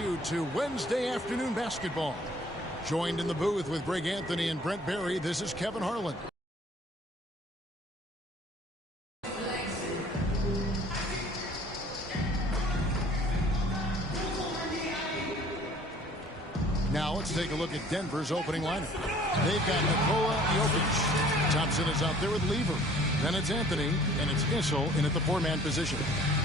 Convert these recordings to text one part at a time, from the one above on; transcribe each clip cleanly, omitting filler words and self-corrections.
you to Wednesday afternoon basketball. Joined in the booth with Greg Anthony and Brent Barry, this is Kevin Harlan. Now let's take a look at Denver's opening lineup. They've got Nikola Jokic. Thompson is out there with Lever. Then it's Anthony, and it's Issel in at the four-man position.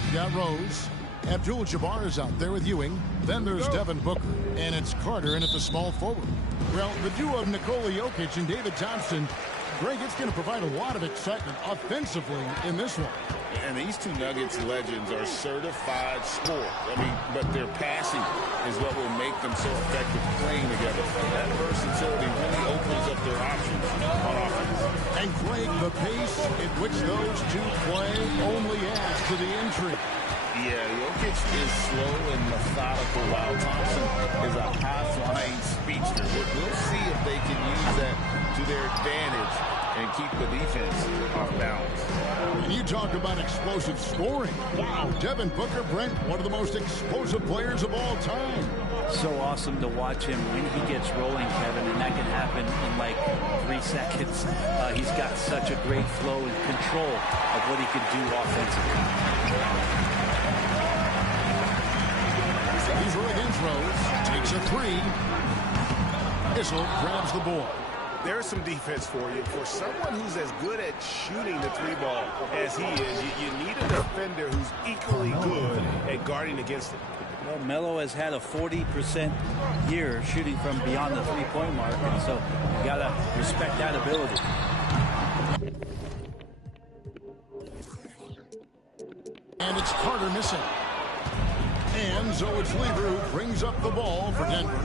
You got Rose. Abdul-Jabbar is out there with Ewing. Then there's Devin Booker, and it's Carter in at the small forward. Well, the duo of Nikola Jokic and David Thompson, Greg, it's going to provide a lot of excitement offensively in this one. And these two Nuggets legends are certified scorers. But their passing is what will make them so effective playing together. That versatility really opens up their options on offense. And Greg, the pace at which those two play only adds to the intrigue. Yeah, Jokic is slow and methodical, while Thompson is a high-flying speedster. We'll see if they can use that to their advantage and keep the defense off balance. And you talk about explosive scoring. Wow, Devin Booker, Brent, one of the most explosive players of all time. So awesome to watch him when he gets rolling, Kevin, and that can happen in like 3 seconds. He's got such a great flow and control of what he can do offensively. He's right against Rose. Takes a three. Issel grabs the ball. There's some defense for you. For someone who's as good at shooting the three ball as he is, you need a defender who's equally good at guarding against it. Well, Melo has had a 40% year shooting from beyond the three-point mark, and so you got to respect that ability. And it's Carter missing. And so it's Lever who brings up the ball for Denver.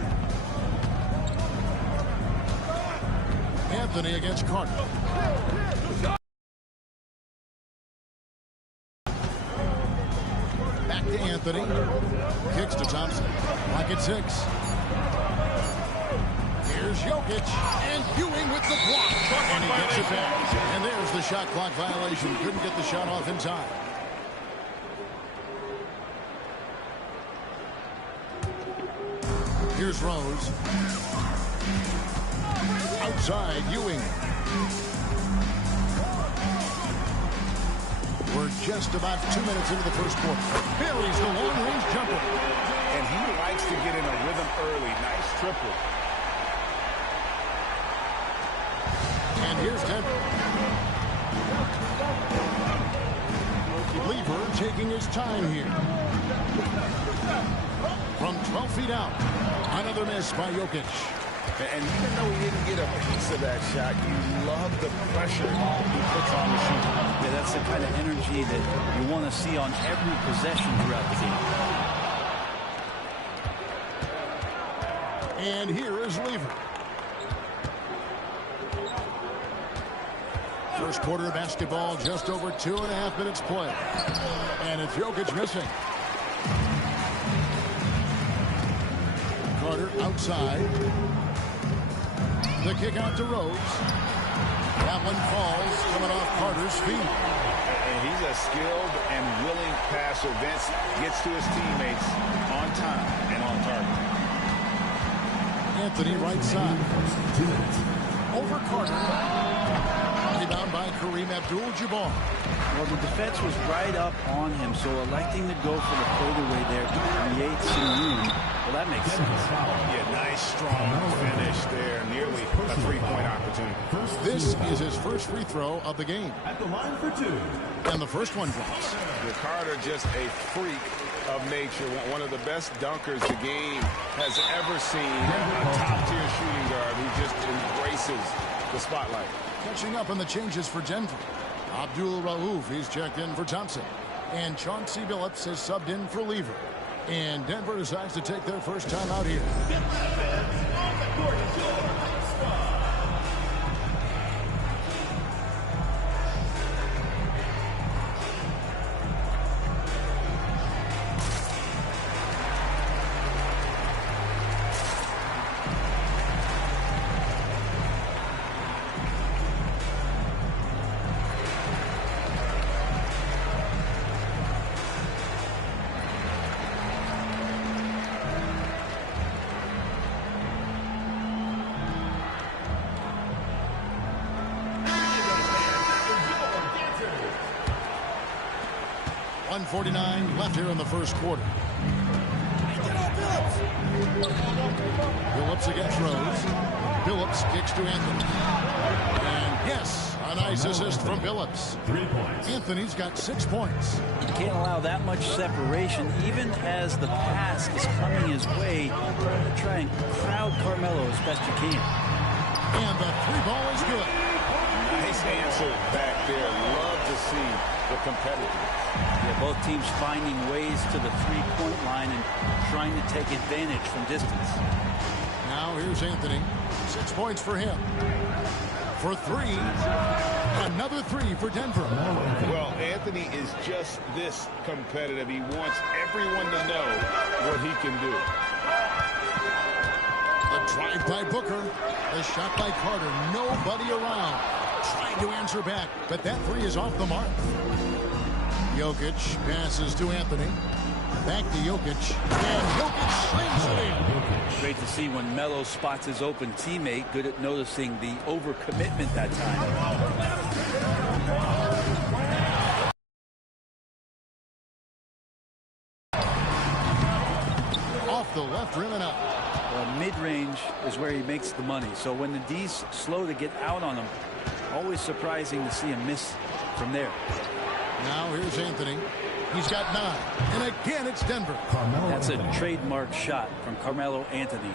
Anthony against Carter. Back to Anthony. Kicks to Thompson. Lock at 6. Here's Jokic. And Ewing with the block. And he gets it back. And there's the shot clock violation. Couldn't get the shot off in time. Here's Rose. Outside, Ewing. We're just about 2 minutes into the first quarter. Buries the long-range jumper. And he likes to get in a rhythm early. Nice triple. And here's Denver. Lever taking his time here. From 12 feet out. Another miss by Jokic. And even though he didn't get a piece of that shot, you love the pressure he puts on the shooter. Yeah, that's the kind of energy that you want to see on every possession throughout the game. And here is Lever. First quarter of basketball, just over 2.5 minutes play. And it's Jokic missing. Carter outside. The kick out to Rose. That one falls, coming off Carter's feet. And he's a skilled and willing passer. Vince gets to his teammates on time and on target. Anthony right side. Over Carter. Rebound by Kareem Abdul-Jabbar. Well, the defense was right up on him, so electing to go for the fadeaway there to create some room. Well, that makes sense. Yeah, nice, strong finish there. Nearly a three-point opportunity. This is his first free throw of the game. At the line for 2. And the first one drops. Carter just a freak of nature. One of the best dunkers the game has ever seen. A top-tier shooting guard who just embraces the spotlight. Catching up on the changes for Denver. Abdul Rauf, he's checked in for Thompson. And Chauncey Billups has subbed in for Lever. And Denver decides to take their first time out here. 1:49 left here in the first quarter. Phillips against Rose. Phillips kicks to Anthony. And yes, a nice assist from Phillips. 3 points. Anthony's got 6 points. You can't allow that much separation, even as the pass is coming his way. Try and crowd Carmelo as best you can. And the 3-ball is good. Nice answer back there. Love to see the competitiveness. Yeah, both teams finding ways to the three-point line and trying to take advantage from distance. Now here's Anthony. 6 points for him. For 3. Another 3 for Denver. Well, Anthony is just this competitive. He wants everyone to know what he can do. The drive by Booker. The shot by Carter. Nobody around. Trying to answer back, but that 3 is off the mark. Jokic passes to Anthony. Back to Jokic. And Jokic slings it in. Great to see when Melo spots his open teammate. Good at noticing the overcommitment that time. Off the left rim and up. Well, mid-range is where he makes the money. So when the D's slow to get out on him, always surprising to see him miss from there. Now here's Anthony. He's got 9. And again, it's Denver. That's a trademark shot from Carmelo Anthony.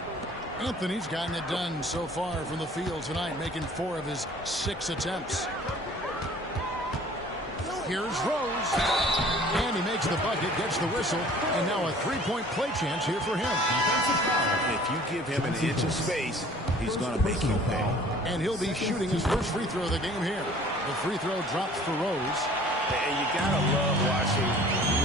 Anthony's gotten it done so far from the field tonight, making 4 of his 6 attempts. Here's Rose. And he makes the bucket, gets the whistle, and now a 3-point play chance here for him. If you give him an inch of space, he's going to make you pay. And he'll be shooting his first free throw of the game here. The free throw drops for Rose. And you got to love watching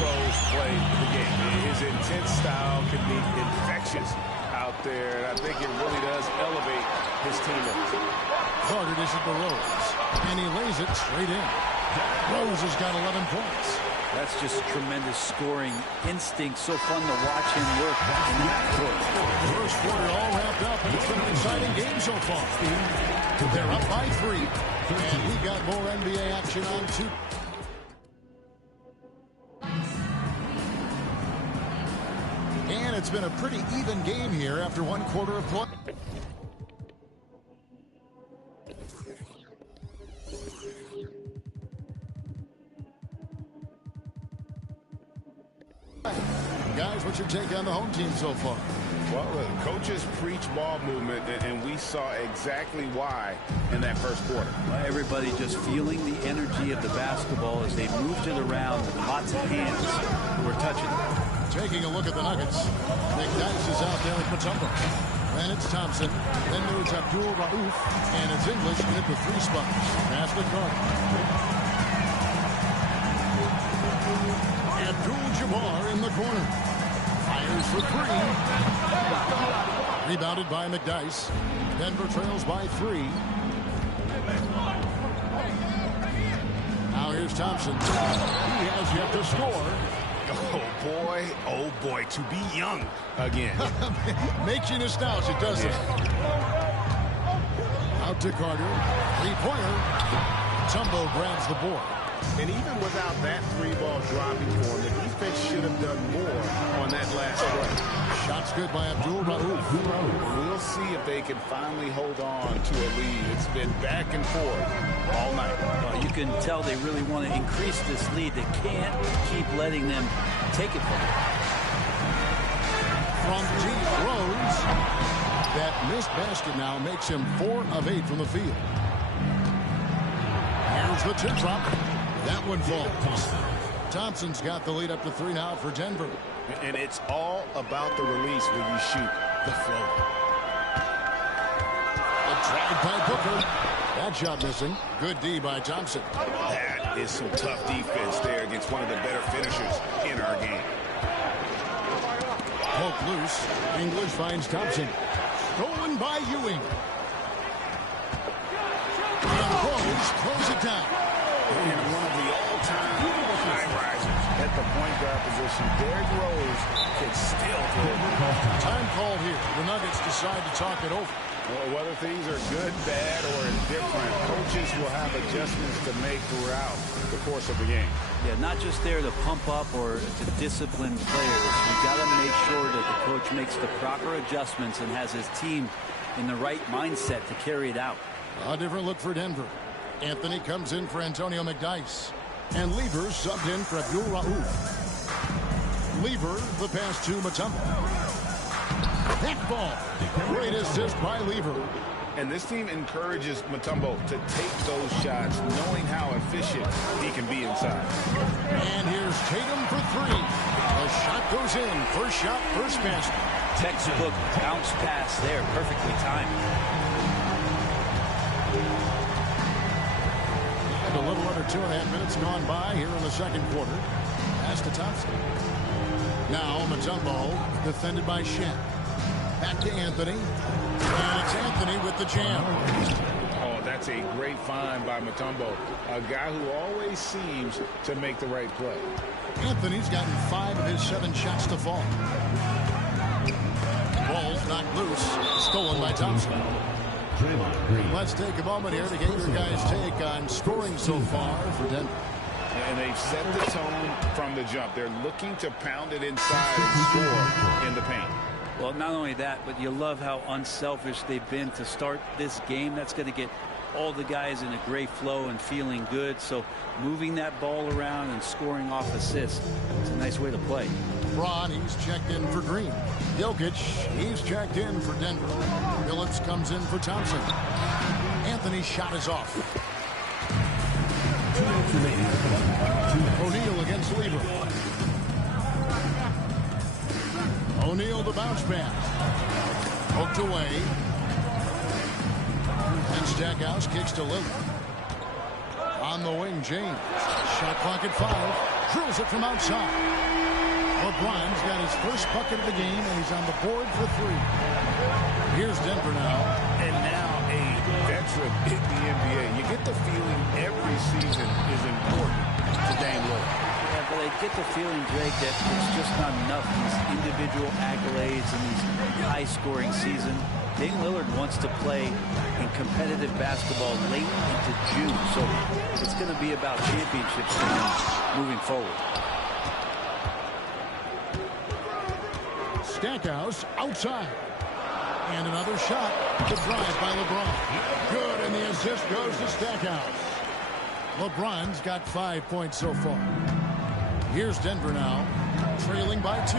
Rose play the game. His intense style can be infectious out there, and I think it really does elevate his teammates. Carter dishes it to Rose, and he lays it straight in. Rose has got 11 points. That's just tremendous scoring instinct. So fun to watch him work in that court. First quarter all wrapped up, and it's been an exciting game so far. They're up by 3, and we got more NBA action on 2. And it's been a pretty even game here after 1 quarter of play. Guys, what's your take on the home team so far? Well, the coaches preach ball movement, and we saw exactly why in that first quarter. Well, everybody just feeling the energy of the basketball as they moved it around with lots of hands who were touching it. Taking a look at the Nuggets. McDyess is out there with Mutombo. Then it's Thompson. Then there's Abdul Rauf. And it's English at the 3 spot. Pass to Carter. Abdul-Jabbar in the corner. Fires for 3. Rebounded by McDyess. Denver trails by 3. Now here's Thompson. He has yet to score. Oh boy, to be young again. Makes you nostalgic, doesn't it? Out to Carter. 3-pointer. Tumbo grabs the board. And even without that 3-ball dropping for him, the defense should have done more on that last play. Shots good by Abdul Rauf. We'll see if they can finally hold on to a lead. It's been back and forth all night. Well, you can tell they really want to increase this lead. They can't keep letting them take it from them. From deep, Rose. That missed basket now makes him 4 of 8 from the field. Here's the tip drop. That one falls. Thompson's got the lead up to 3 now for Denver. And it's all about the release when you shoot the flow. A drive by Booker. That shot missing. Good D by Thompson. That is some tough defense there against one of the better finishers in our game. Poke loose. English finds Thompson. Stolen by Ewing. And Rose throws it down. And one of the all-time high risers at the point guard position. Derrick Rose can still throw it. Time called here. The Nuggets decide to talk it over. Well, whether things are good, bad, or indifferent, coaches will have adjustments to make throughout the course of the game. Yeah, not just there to pump up or to discipline players. You got to make sure that the coach makes the proper adjustments and has his team in the right mindset to carry it out. A different look for Denver. Anthony comes in for Antonio McDyess. And Lever subbed in for Abdul Rauf. Lever, the pass to Mutombo. That ball. Great assist by Lever. And this team encourages Mutombo to take those shots, knowing how efficient he can be inside. And here's Tatum for three. The shot goes in. First shot, first basket. Textbook bounce pass there, perfectly timed. And a little under 2.5 minutes gone by here in the second quarter. Pass to Thompson. Now Mutombo, defended by Shaq. Back to Anthony. And it's Anthony with the jam. Oh, that's a great find by Mutombo. A guy who always seems to make the right play. Anthony's gotten 5 of his 7 shots to fall. Ball's knocked loose. Stolen by Thompson. Let's take a moment here to get your guys' take on scoring so far for Denver. And they've set the tone from the jump. They're looking to pound it inside and score in the paint. Well, not only that, but you love how unselfish they've been to start this game. That's going to get all the guys in a great flow and feeling good. So moving that ball around and scoring off assists, it's a nice way to play. Braun, he's checked in for Green. Jokic, he's checked in for Denver. Phillips comes in for Thompson. Anthony's shot is off. O'Neal against Lever. O'Neal the bounce pass. Poked away. And Stackhouse kicks to Lillard. On the wing, James. Shot clock at 5. Drills it from outside. LeBron's got his first bucket of the game, and he's on the board for 3. Here's Denver now. And now a veteran in the NBA. You get the feeling every season is important to Dame Lillard. Yeah, but I get the feeling, Greg, that it's just not enough. These individual accolades and these high-scoring season. Dame Lillard wants to play in competitive basketball late into June, so it's going to be about championships for him moving forward. Stackhouse outside. And another shot. The drive by LeBron. Good, and the assist goes to Stackhouse. LeBron's got 5 points so far. Here's Denver now, trailing by 2.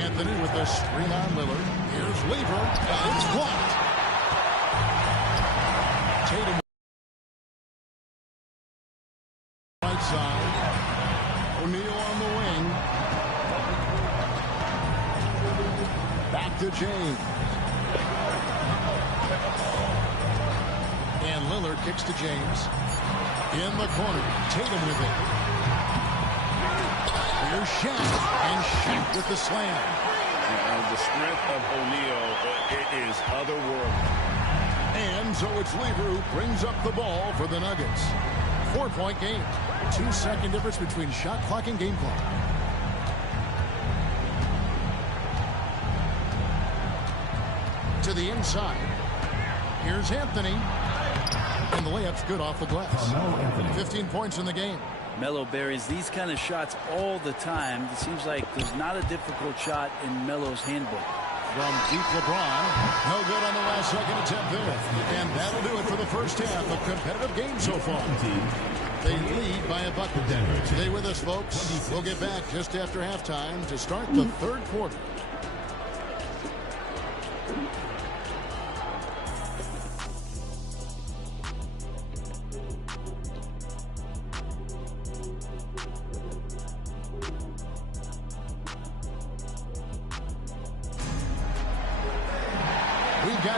Anthony with the screen on Lillard. Here's Lever, and it's blocked. Tatum right side. O'Neal on the wing. Back to James. And Lillard kicks to James. In the corner, Tatum with it. Here's Shaq, and Shaq with the slam. The strength of O'Neal, it is otherworldly. And so it's Lever who brings up the ball for the Nuggets. 4-point game. 2-second difference between shot clock and game clock. To the inside. Here's Anthony. And the layup's good off the glass. 15 points in the game. Melo buries these kind of shots all the time. It seems like there's not a difficult shot in Melo's handbook. From deep LeBron. No good on the last second attempt there. And that'll do it for the first half. A competitive game so far. They lead by a bucket. Stay with us, folks. We'll get back just after halftime to start the third quarter.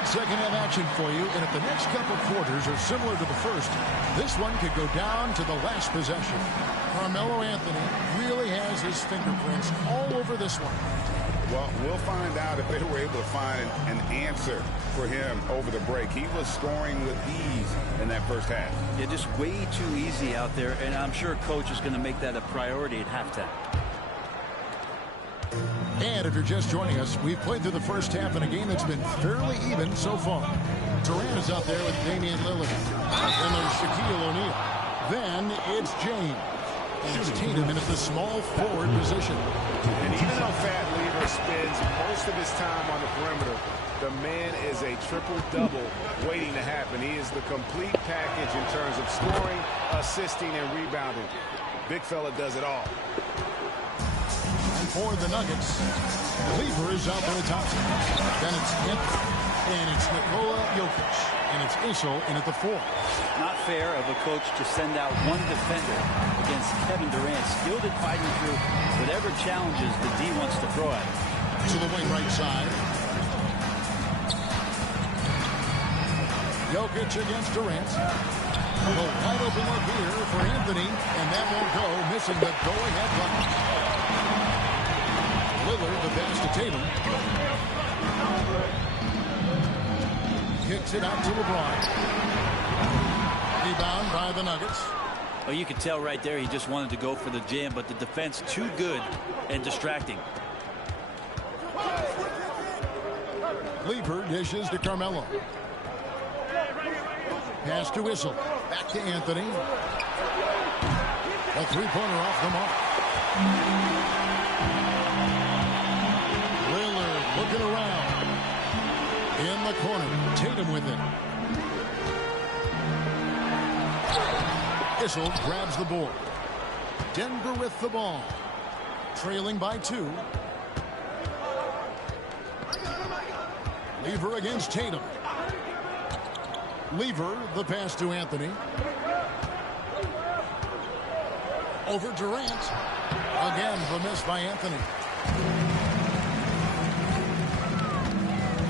Second half action for you, and if the next couple quarters are similar to the first, this one could go down to the last possession. Carmelo Anthony really has his fingerprints all over this one. Well, we'll find out if they were able to find an answer for him over the break. He was scoring with ease in that first half. Yeah, just way too easy out there, and I'm sure coach is going to make that a priority at halftime. And if you're just joining us, we've played through the first half in a game that's been fairly even so far. Durant is out there with Damian Lillard. And there's Shaquille O'Neal. Then it's James. And it's Tatum in at the small forward position. And even though Fat Lever spends most of his time on the perimeter, the man is a triple-double waiting to happen. He is the complete package in terms of scoring, assisting, and rebounding. Big fella does it all. And for the Nuggets, Lever is out there at Thompson. Then it's Anthony. And it's Nikola Jokic. And it's Issel in at the 4. Not fair of a coach to send out one defender against Kevin Durant, skilled at fighting through whatever challenges the D wants to throw at him. To the wing right side. Jokic against Durant. A wide open look here for Anthony, and that won't go, missing the go-ahead bucket. Lillard, the pass to Tatum. Kicks it out to LeBron. Rebound by the Nuggets. Well, you could tell right there he just wanted to go for the jam, but the defense too good and distracting. Lever dishes to Carmelo. Pass to Issel. Back to Anthony. A three-pointer off the mark. Lillard looking around. In the corner. Tatum with it. Issel grabs the board. Denver with the ball. Trailing by 2. Lever against Tatum. Lever, the pass to Anthony. Over Durant. Again, the miss by Anthony.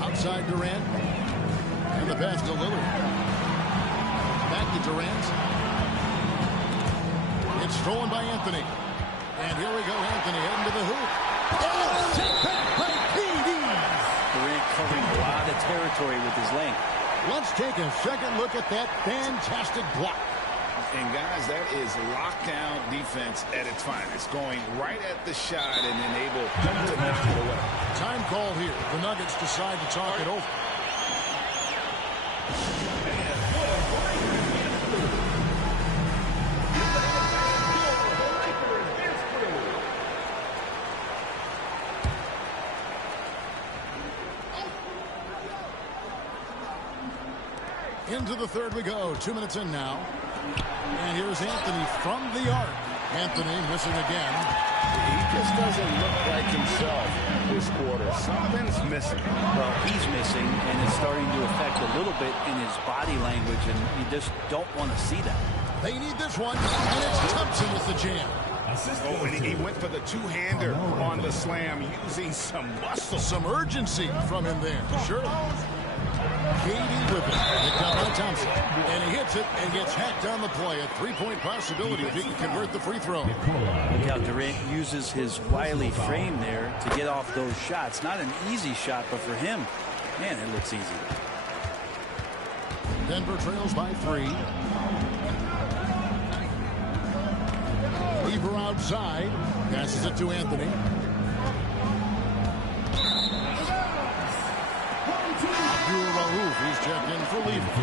Outside Durant. And the pass to Lillard. Back to Durant. It's stolen by Anthony. And here we go, Anthony heading to the hoop. Oh, take back by KD. Durant covering a lot of territory with his length. Let's take a second look at that fantastic block. And guys, that is lockdown defense at its finest, going right at the shot and then able to knock it away. Time call here. The Nuggets decide to talk it over. Into the third we go. 2 minutes in now. And here's Anthony from the arc. Anthony missing again. He just doesn't look like himself this quarter. Something's missing. Well, he's missing, and it's starting to affect a little bit in his body language, and you just don't want to see that. They need this one, and it's Thompson with the jam. Oh, and he went for the two-hander on the slam, using some muscle. Some urgency from him there. Sure. KD with it. Picked up by Thompson. And he hits it and gets hacked on the play. A three-point possibility if he can convert the free throw. Look how Durant uses his wily frame there to get off those shots. Not an easy shot, but for him, man, it looks easy. Denver trails by 3. Lever outside. Passes it to Anthony. Abdul-Rauf, he's checked in for Lever.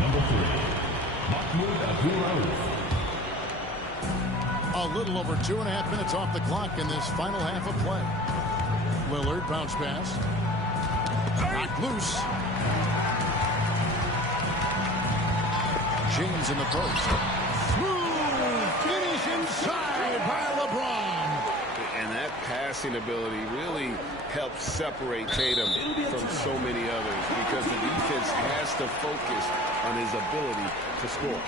Number 3, Mahmoud Abdul-Rauf. A little over 2.5 minutes off the clock in this final half of play. Lillard, bounce pass. Knocked loose. James in the post. Smooth finish inside by LeBron. And that passing ability really helps separate Tatum from so many others because the defense has to focus on his ability to score.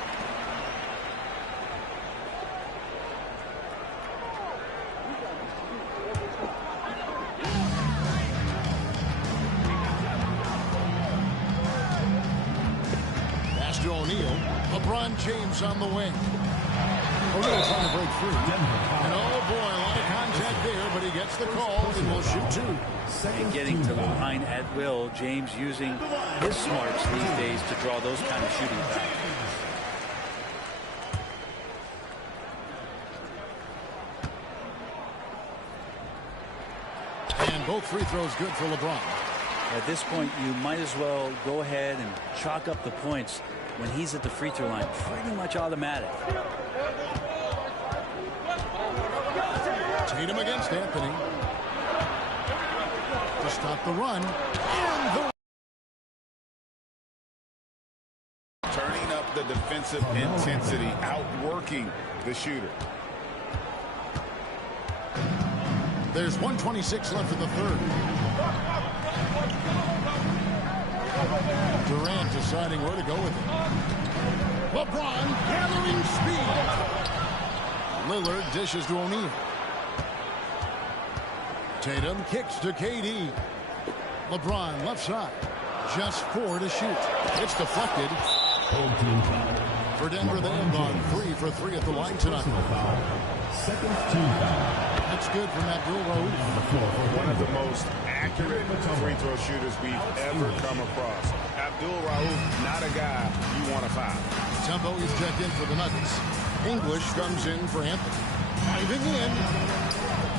Pass to O'Neal. LeBron James on the wing. O'Neal trying to break through. And oh boy, a lot of contact there, but he gets the call and will shoot 2. And getting to the line at will, James using his smarts these days to draw those kind of shooting fouls. And both free throws good for LeBron. At this point, you might as well go ahead and chalk up the points when he's at the free throw line. Pretty much automatic. Tatum against Anthony. To stop the run. And the turning up the defensive intensity, outworking the shooter. There's 1:26 left in the third. Durant deciding where to go with it. LeBron gathering speed. Lillard dishes to O'Neal. Tatum kicks to KD. LeBron left side. Just 4 to shoot. It's deflected. Home team foul. For Denver, they have gone 3 for 3 at the line tonight. Second team foul. That's good from Abdul-Rauf. One of the most accurate free throw shooters we've ever come across. Abdul-Rauf, not a guy you want to foul. Mutombo is checked in for the Nuggets. English comes in for Anthony. Diving in.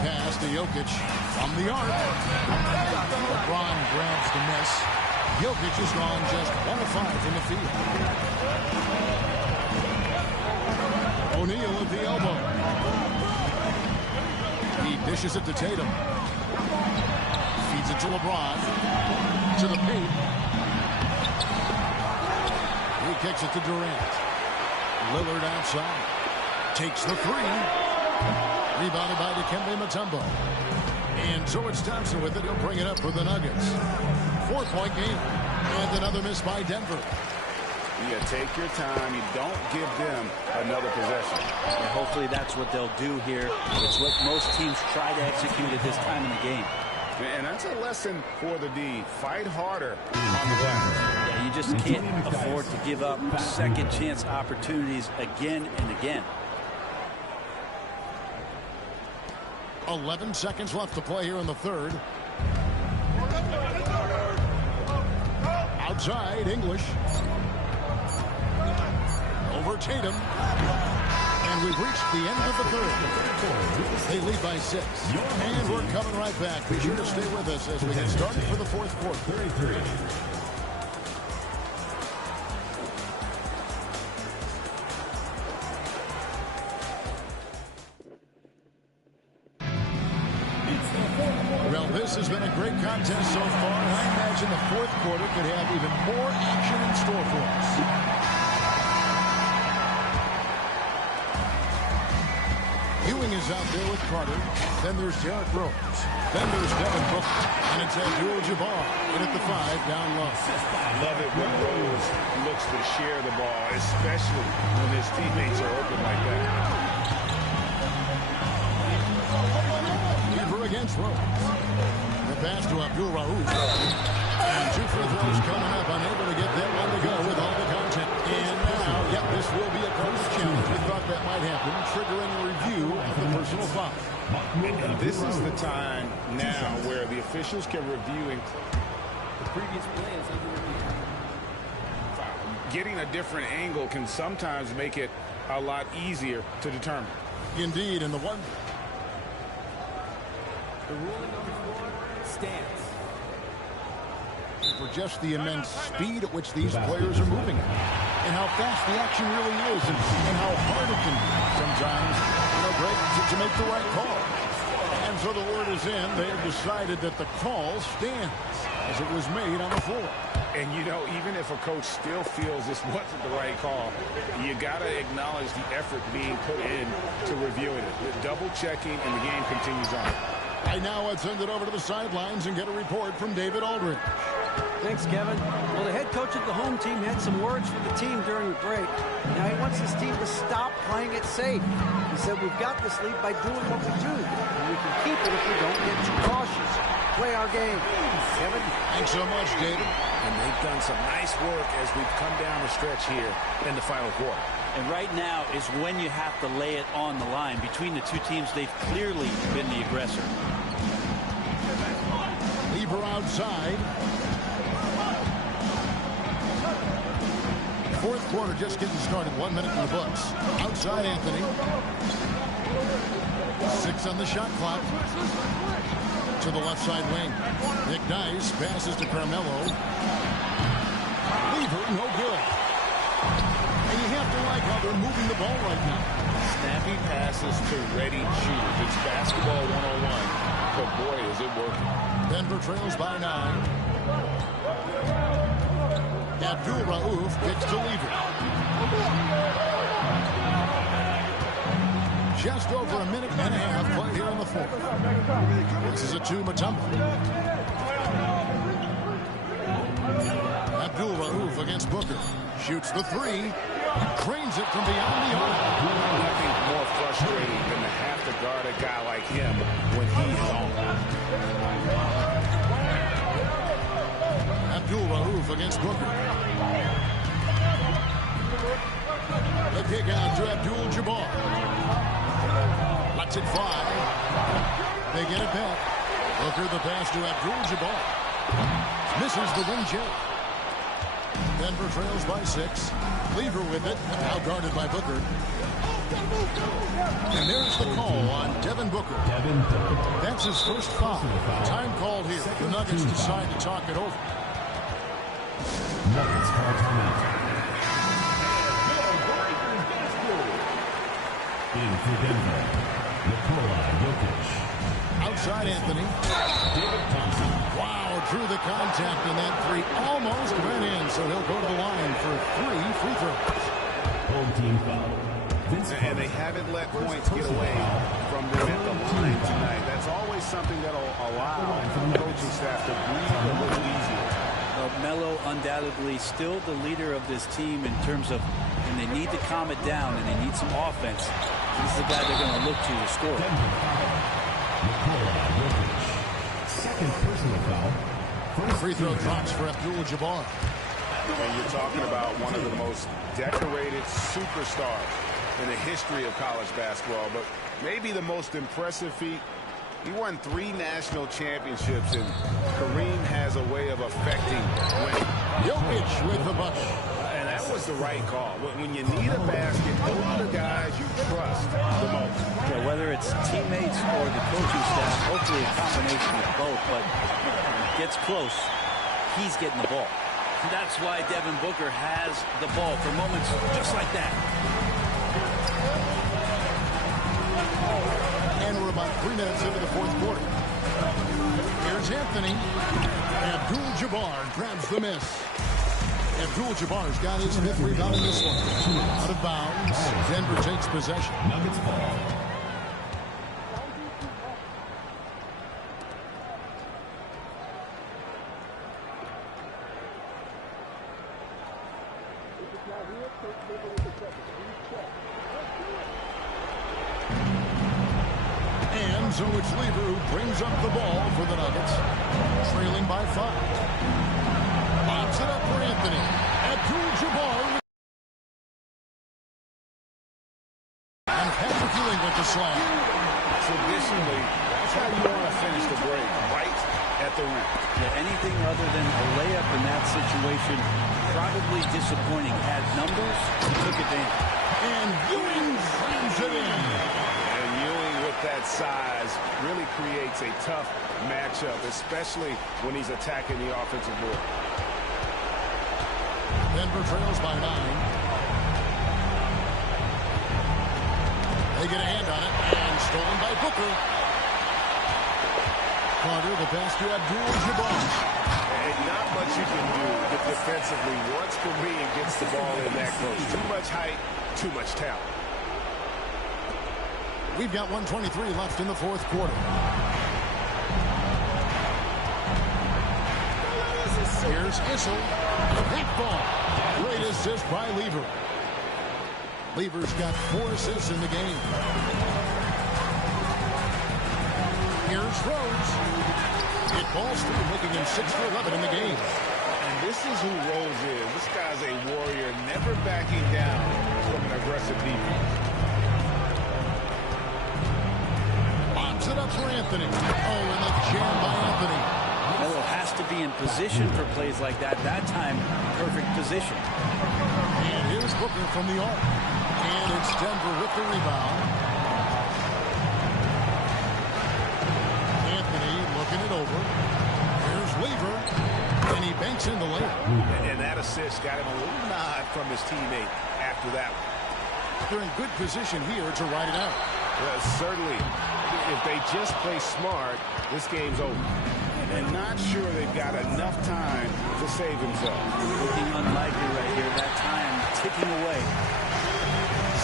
Pass to Jokic from the arc. LeBron grabs the miss. Jokic has gone just 1 of 5 from the field. O'Neal at the elbow. He dishes it to Tatum. Feeds it to LeBron. To the paint. He kicks it to Durant. Lillard outside. Takes the 3. Rebounded by Dikembe Mutombo. And George Thompson with it. He'll bring it up for the Nuggets. 4-point game. And another miss by Denver. You take your time. You don't give them another possession. And hopefully that's what they'll do here. It's what most teams try to execute at this time in the game. And that's a lesson for the D. Fight harder on the glass. Yeah, you just can't afford to give up second chance opportunities again and again. 11 seconds left to play here in the third. Outside, English. Over Tatum. And we've reached the end of the third. They lead by 6. And we're coming right back. Be sure to stay with us as we get started for the fourth quarter. 33. Well, this has been a great contest so far. I imagine the fourth quarter could have even more action in store for us. Ewing is out there with Carter. Then there's Derrick Rose. Then there's Devin Booker. And it's Abdul-Jabbar in at the 5 down low. Love it when Rose looks to share the ball, especially when his teammates are open like that. Weaver against Rose. The pass to Abdul-Rauf. And 2 free throws coming up. Unable to get that one to go with all the content. And now, yep, this will be a coach challenge. We thought that might happen, triggering a review of the personal foul. And this is the time now where the officials can review and The previous play is under review. getting a different angle can sometimes make it a lot easier to determine. Indeed, and the one... The ruling on the floor stands. for just the immense speed at which these players are moving and how fast the action really is and how hard it can be sometimes, Greg, to make the right call. And so the word is in. They have decided that the call stands as it was made on the floor. And, you know, even if a coach still feels this wasn't the right call, you got to acknowledge the effort being put in to reviewing it. The double checking, and the game continues on. Right now, let's send it over to the sidelines and get a report from David Aldridge. Thanks, Kevin. Well, the head coach of the home team had some words for the team during the break. Now he wants his team to stop playing it safe. He said, we've got this lead by doing what we do, and we can keep it if we don't get too cautious. Play our game. Kevin? Thanks so much, David. And they've done some nice work as we've come down the stretch here in the final quarter. And right now is when you have to lay it on the line. Between the two teams, they've clearly been the aggressor. Lever outside. Fourth quarter just getting started. 1 minute in the books. Outside Anthony. 6 on the shot clock. To the left side wing. Nick Nice passes to Carmelo. Lever, no good. And you have to like how they're moving the ball right now. Snappy passes to ready shooters. It's basketball 101. But boy, is it working. Denver trails by 9. Abdul-Rauf kicks to Lever. Just over a minute and a half play here in the fourth. This is it to Mutombo. Abdul-Rauf against Booker. Shoots the three. Drains it from beyond the arc. Nothing more frustrating than to have to guard a guy like him when he is on. Abdul-Rauf against Booker. The kick out to Abdul-Jabbar. Lets it fly. They get it back. Booker the pass to Abdul-Jabbar. Misses the wing check. Denver trails by 6. Lever with it. Now guarded by Booker. And there's the call on Devin Booker. That's his first foul. Time called here. The Nuggets decide to talk it over. Nuggets call timeout. In for Denver, Nikola Jokic. Outside Anthony. Wow, drew the contact in that three. Almost went in, so he'll go to the line for 3 free throws. Home team foul. And they haven't let points get away from them at the line tonight. That's always something that will allow the coaching staff to breathe a little easier. Melo undoubtedly still the leader of this team in terms of when they need to calm it down and they need some offense. He's the guy they're going to look to score. Second personal foul. Free throw drops for Abdul-Jabbar. And you're talking about one of the most decorated superstars in the history of college basketball, but maybe the most impressive feat. He won 3 national championships, and Kareem has a way of affecting winning. Jokic with the bucket. And that was the right call. When you need a basket, those are the guys you trust the most. Yeah, whether it's teammates or the coaching staff, hopefully a combination of both, but when it gets close, he's getting the ball. And that's why Devin Booker has the ball for moments just like that. And we're about 3 minutes into the fourth quarter. Here's Anthony. Abdul-Jabbar grabs the miss. Abdul-Jabbar's got his 5th rebound in this one. Out of bounds. Denver takes possession. Nuggets ball. And so it's Lever who brings up the ball for the Nuggets. Trailing by 5. Pops it up for Anthony. Abdul-Jabbar. And Patrick Ewing with the slam. Traditionally, that's how you want to finish the break, right at the rim. Yeah, anything other than a layup in that situation, probably disappointing. Had numbers, he took advantage. And Ewing slams it in. And Ewing with that size really creates a tough matchup, especially when he's attacking the offensive board. Denver trails by 9. They get a hand on it, and stolen by Booker. Carter, the pass to Abdul-Jabbar. And not much you can do defensively once Kareem gets the ball in that close. Too much height, too much talent. We've got 1:23 left in the fourth quarter. Here's Issel. That ball. Great assist by Lever. Lever's got 4 assists in the game. Here's Rose. It falls through, making him 6 for 11 in the game. And this is who Rose is. This guy's a warrior, never backing down from an aggressive defense. Lobs it up for Anthony. Oh, and the jam by Anthony. Melo has to be in position for plays like that. That time, perfect position. And here's Booker from the arc. And it's Denver with the rebound. Anthony looking it over. Here's Lever. And he banks in the layup. And that assist got him a little nod from his teammate after that one. They're in good position here to ride it out. Certainly, if they just play smart, this game's over. And not sure they've got enough time to save themselves. Looking unlikely right here. That time ticking away.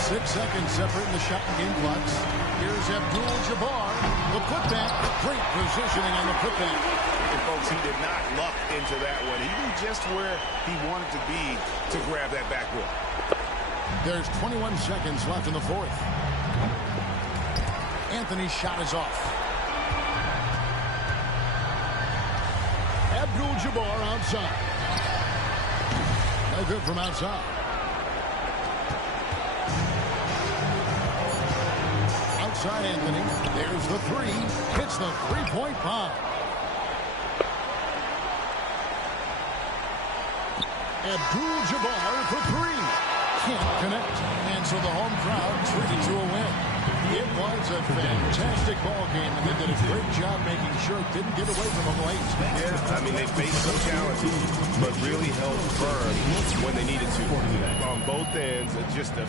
6 seconds separating the shot and game clocks. Here's Abdul-Jabbar. The putback. Great positioning on the putback. And folks, he did not luck into that one. He knew just where he wanted to be to grab that backboard. There's 21 seconds left in the fourth. Anthony's shot is off. Abdul-Jabbar outside. No good from outside. Outside Anthony. There's the three. Hits the three-point bomb. Abdul-Jabbar for three. Can't connect. And so the home crowd treated to a win. It was a fantastic ball game, and they did a great job making sure it didn't get away from them late. Yeah, I mean, they faced some challenges, but really held firm when they needed to. On both ends, just a